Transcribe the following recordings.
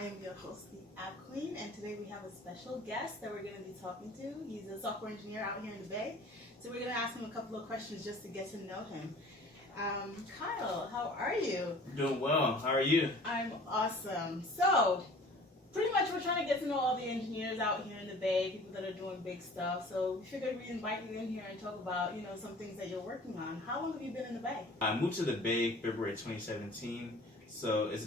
I am your host, the App Queen, and today we have a special guest that we're going to be talking to. He's a software engineer out here in the Bay, so we're going to ask him a couple of questions just to get to know him. Kyle, how are you? Doing well. How are you? I'm awesome. So, pretty much we're trying to get to know all the engineers out here in the Bay, people that are doing big stuff. So we figured we'd invite you in here and talk about, some things that you're working on. How long have you been in the Bay? I moved to the Bay February 2017, so it's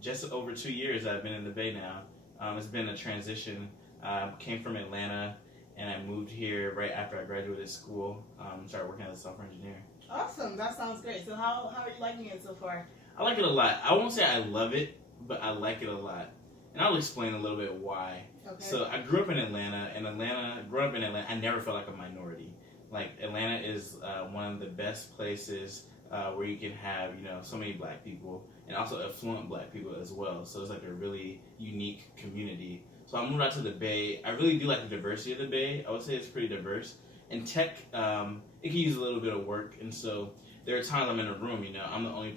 just over 2 years I've been in the Bay now. It's been a transition. Came from Atlanta, and I moved here right after I graduated school. Started working as a software engineer. Awesome. That sounds great. So how are you liking it so far? I like it a lot. I won't say I love it, but I like it a lot. And I'll explain a little bit why. Okay. So I grew up in Atlanta, growing up in Atlanta, I never felt like a minority. Like, Atlanta is one of the best places where you can have, so many black people, and also affluent black people as well. So it's like a really unique community. So I moved out to the Bay. I really do like the diversity of the Bay. I would say it's pretty diverse. In tech, it can use a little bit of work, and so there are times I'm in a room, I'm only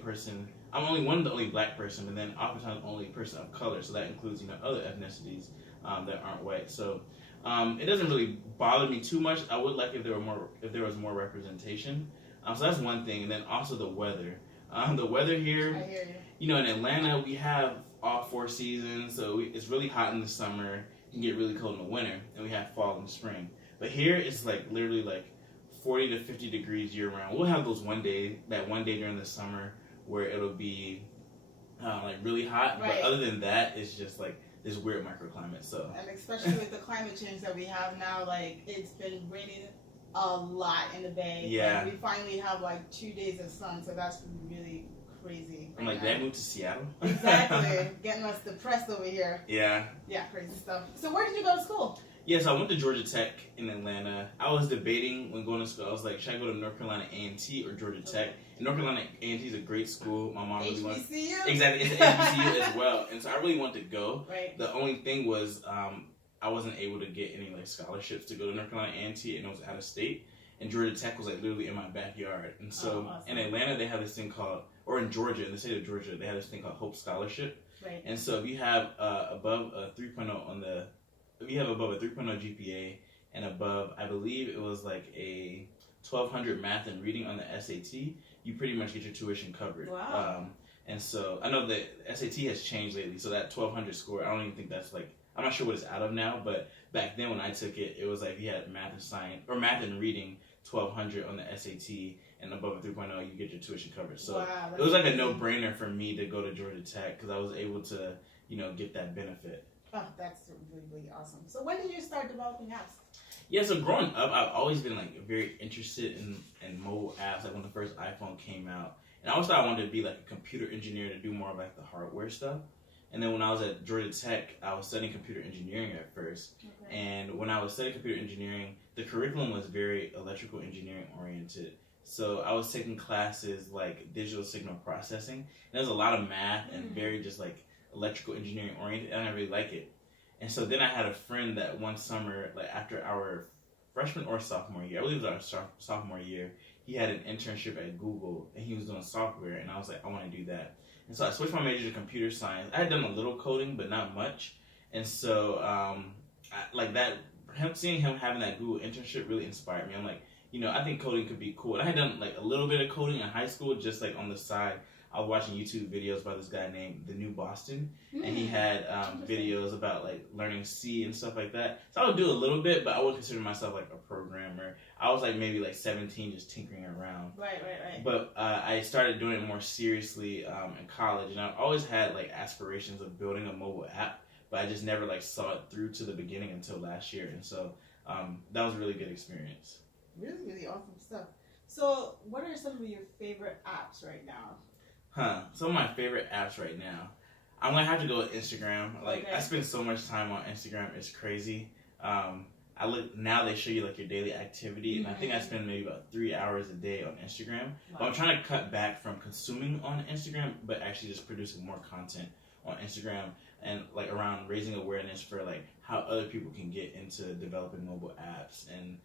one of the only black person, but then oftentimes the only person of color, so that includes, other ethnicities that aren't white. So it doesn't really bother me too much. I would like if there was more representation. So that's one thing, and then also the weather. The weather here, I hear you. In Atlanta, we have all 4 seasons, so it's really hot in the summer, it can get really cold in the winter, and we have fall and spring. But here, it's literally 40 to 50 degrees year round. We'll have that one day during the summer where it'll be really hot, right. But other than that, it's just this weird microclimate. So, and especially with the climate change that we have now, it's been raining a lot in the Bay. Yeah. And we finally have 2 days of sun, so that's really crazy. I'm did I move to Seattle? Exactly. Getting us depressed over here. Yeah. Yeah, crazy stuff. So where did you go to school? Yes, I went to Georgia Tech in Atlanta. I was debating when going to school. I was like, should I go to North Carolina A&T or Georgia Tech? And North Carolina A&T is a great school. My mom really wanted. HBCU? Exactly, it's an HBCU as well. And so I really wanted to go. Right. The only thing was I wasn't able to get any scholarships to go to North Carolina A&T, and it was out of state. And Georgia Tech was literally in my backyard. And so awesome. in Atlanta they have this thing called, or in Georgia, in the state of Georgia, they have this thing called Hope Scholarship. Right. And so if you have above a 3.0 if you have above a 3.0 GPA and above, I believe it was a 1200 math and reading on the SAT, you pretty much get your tuition covered. Wow. And so I know the SAT has changed lately, so that 1200 score, I don't even think that's I'm not sure what it's out of now, but back then when I took it, it was if you had math and science, or math and reading 1200 on the SAT and above a 3.0, you get your tuition covered. So wow, it was a no-brainer for me to go to Georgia Tech because I was able to, get that benefit. Oh, that's really, really awesome. So when did you start developing apps? Yeah, so growing up, I've always been very interested in mobile apps. When the first iPhone came out, and I always thought I wanted to be a computer engineer to do more of the hardware stuff. And then when I was at Georgia Tech, I was studying computer engineering at first. Okay. And when I was studying computer engineering, the curriculum was very electrical engineering oriented. So I was taking classes like digital signal processing. And there was a lot of math and very just electrical engineering oriented, and I really like it. And so then I had a friend that one summer, after our freshman or sophomore year, I believe it was our sophomore year, he had an internship at Google, and he was doing software, and I was like, I want to do that. And so I switched my major to computer science. I had done a little coding, but not much. And so seeing him having that Google internship really inspired me. I'm like, I think coding could be cool. And I had done a little bit of coding in high school, just on the side. I was watching YouTube videos by this guy named The New Boston, and he had videos about learning C and stuff like that. So I would do a little bit, but I wouldn't consider myself a programmer. I was maybe 17, just tinkering around. Right. But I started doing it more seriously in college, and I've always had aspirations of building a mobile app, but I just never saw it through to the beginning until last year, and so that was a really good experience. Really, really awesome stuff. So, what are some of your favorite apps right now? Some of my favorite apps right now. I'm gonna have to go with Instagram. I spend so much time on Instagram, it's crazy. Now they show you your daily activity, and I think I spend maybe about 3 hours a day on Instagram. Wow. But I'm trying to cut back from consuming on Instagram, but actually just producing more content on Instagram and around raising awareness for how other people can get into developing mobile apps and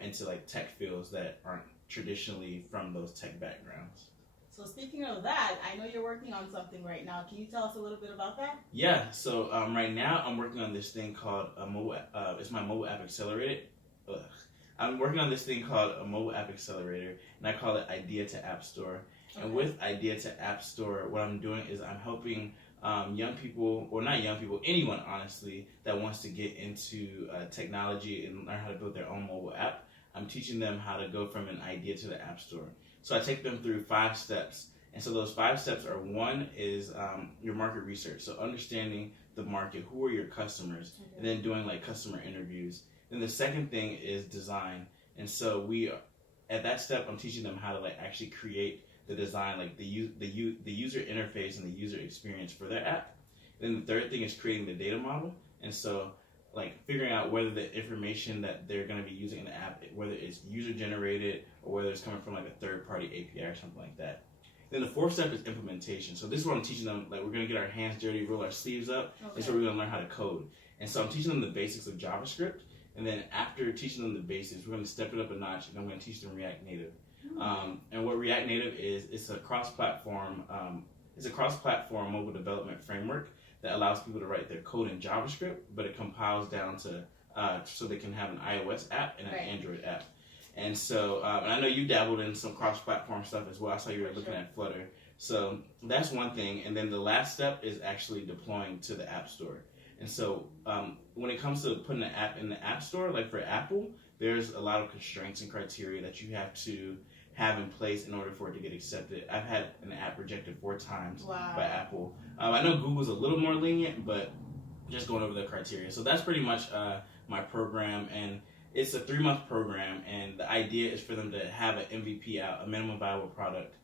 into tech fields that aren't traditionally from those tech backgrounds. So speaking of that, I know you're working on something right now. Can you tell us a little bit about that? Yeah, so right now I'm working on this thing called a mobile. It's my mobile app accelerator. Ugh. I'm working on this thing called a mobile app accelerator, and I call it Idea to App Store. Okay. And with Idea to App Store, what I'm doing is I'm helping young people, or not young people, anyone honestly, that wants to get into technology and learn how to build their own mobile app. I'm teaching them how to go from an idea to the App Store. So I take them through 5 steps. And so those 5 steps are, one is your market research. So understanding the market, who are your customers, and then doing like customer interviews. Then the second thing is design. And so at that step, I'm teaching them how to like actually create the design, like the user interface and the user experience for their app. And then the third thing is creating the data model. And so like figuring out whether the information that they're going to be using in the app, whether it's user generated or whether it's coming from like a third party API or something like that. Then the fourth step is implementation. So this is what I'm teaching them. Like we're going to get our hands dirty, roll our sleeves up. Okay. And so we're going to learn how to code. And so I'm teaching them the basics of JavaScript. And then after teaching them the basics, we're going to step it up a notch, and I'm going to teach them React Native. And what React Native is, it's a cross-platform mobile development framework that allows people to write their code in JavaScript, but it compiles down to so they can have an iOS app and an Android app. And so, and I know you dabbled in some cross-platform stuff as well. I saw you were looking at Flutter. So that's one thing. And then the last step is actually deploying to the App Store. And so when it comes to putting an app in the App Store, like for Apple, there's a lot of constraints and criteria that you have to have in place in order for it to get accepted. I've had an app rejected 4 times by Apple. I know Google's a little more lenient, but just going over the criteria. So that's pretty much my program, and it's a 3-month program, and the idea is for them to have an MVP out, a minimum viable product,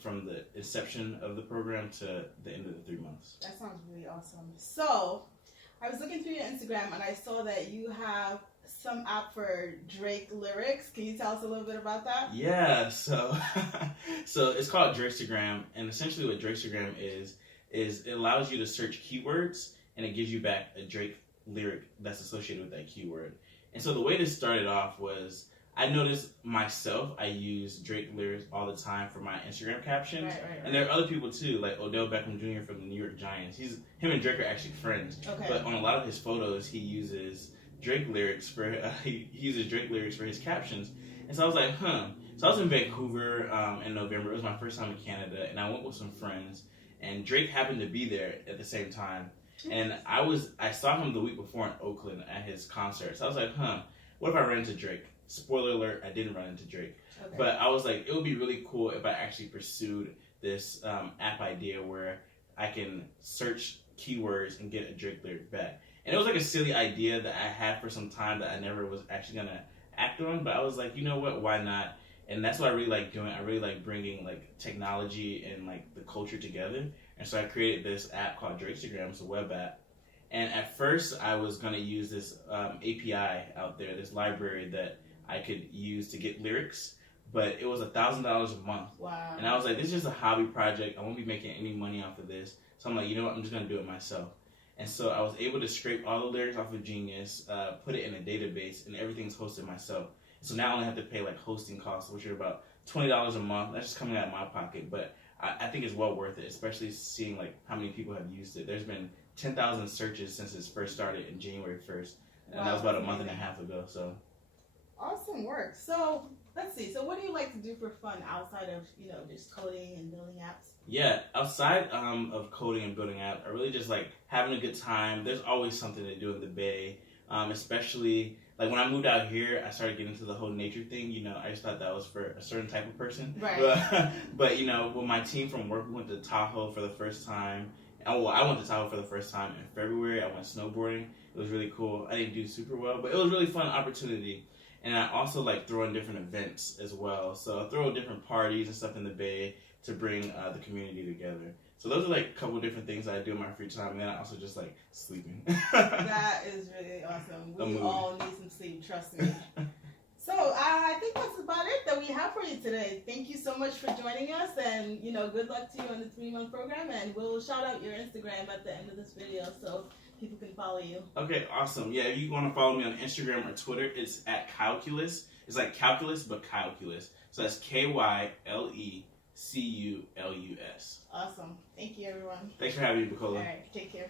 from the inception of the program to the end of the 3 months. That sounds really awesome. So I was looking through your Instagram and I saw that you have some app for Drake lyrics. Can you tell us a little bit about that? Yeah, so it's called Drakestagram, and essentially what Drakestagram is it allows you to search keywords and it gives you back a Drake lyric that's associated with that keyword. And so the way this started off was I noticed myself, I use Drake lyrics all the time for my Instagram captions. Right. And there are other people too, like Odell Beckham Jr. from the New York Giants. Him and Drake are actually friends. Okay. But on a lot of his photos, he uses Drake lyrics for his captions. And so I was like, So I was in Vancouver in November. It was my first time in Canada, and I went with some friends. And Drake happened to be there at the same time. And I saw him the week before in Oakland at his concert. So I was like, what if I ran into Drake? Spoiler alert, I didn't run into Drake. Okay. But I was like, it would be really cool if I actually pursued this app idea where I can search keywords and get a Drake lyric back. And it was like a silly idea that I had for some time that I never was actually going to act on. But I was like, you know what, why not? And that's what I really like doing. I really like bringing like technology and like the culture together. And so I created this app called Drakestagram. It's a web app. And at first I was going to use this API out there, this library that I could use to get lyrics, but it was $1,000 a month. Wow. And I was like, this is just a hobby project. I won't be making any money off of this. So I'm like, you know what? I'm just going to do it myself. And so I was able to scrape all the lyrics off of Genius, put it in a database, and everything's hosted myself. So now I only have to pay like hosting costs, which are about $20 a month. That's just coming out of my pocket, but I think it's well worth it, especially seeing like how many people have used it. There's been 10,000 searches since it first started in January 1st, and that was about a month and a half ago. So awesome work. So let's see. So what do you like to do for fun outside of just coding and building apps? Yeah, outside of coding and building apps, I really just like having a good time. There's always something to do in the Bay, especially like when I moved out here, I started getting into the whole nature thing. I just thought that was for a certain type of person. Right. But with my team from work, we went to Tahoe for the first time. I went to Tahoe for the first time in February. I went snowboarding. It was really cool. I didn't do super well, but it was a really fun opportunity. And I also like throwing different events as well. So I throw different parties and stuff in the Bay to bring the community together. So those are like a couple different things I do in my free time. And then I also just like sleeping. That is really awesome. We all need some sleep, trust me. So I think that's about it that we have for you today. Thank you so much for joining us, and good luck to you on the 3-month program. And we'll shout out your Instagram at the end of this video so people can follow you. Okay, awesome. Yeah, if you want to follow me on Instagram or Twitter, it's at Calculus. It's like calculus, but calculus. So that's KYLECULUS. CULUS. Awesome. Thank you, everyone. Thanks for having me, All Bacola. right, take care.